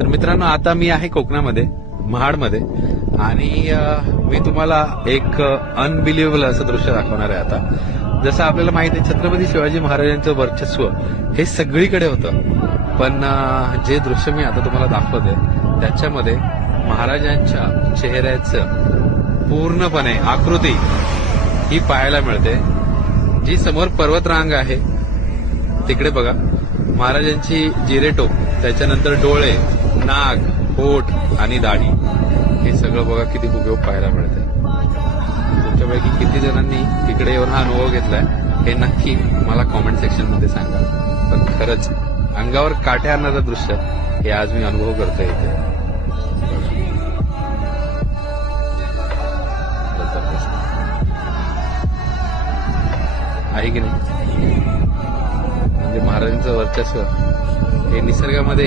तर मित्रांनो, आता मी आहे कोकणामध्ये, महाडमध्ये, आणि मी तुम्हाला एक अनबिलिव्हेबल असं दृश्य दाखवणार आहे. आता जसं आपल्याला माहिती आहे, छत्रपती शिवाजी महाराजांचं वर्चस्व हे सगळीकडे होतं, पण जे दृश्य मी आता तुम्हाला दाखवते त्याच्यामध्ये महाराजांच्या चेहऱ्याचं पूर्णपणे आकृती ही पाहायला मिळते. जी समोर पर्वतरांग आहे तिकडे बघा, महाराजांची जिरेटोप, त्याच्यानंतर डोळे, नाक, होठ आणि दाढी, हे सगळं बघा किती हुबेहूब पाहायला मिळते. तुमच्यापैकी किती जणांनी तिकडे येऊन हा अनुभव घेतलाय हे नक्की मला कॉमेंट सेक्शन मध्ये सांगा. पण खरंच अंगावर काटे आणणारं दृश्य हे आज मी अनुभव करतोय इथे. आहे की नाही? म्हणजे महाराजांचं वर्चस्व हे निसर्गामध्ये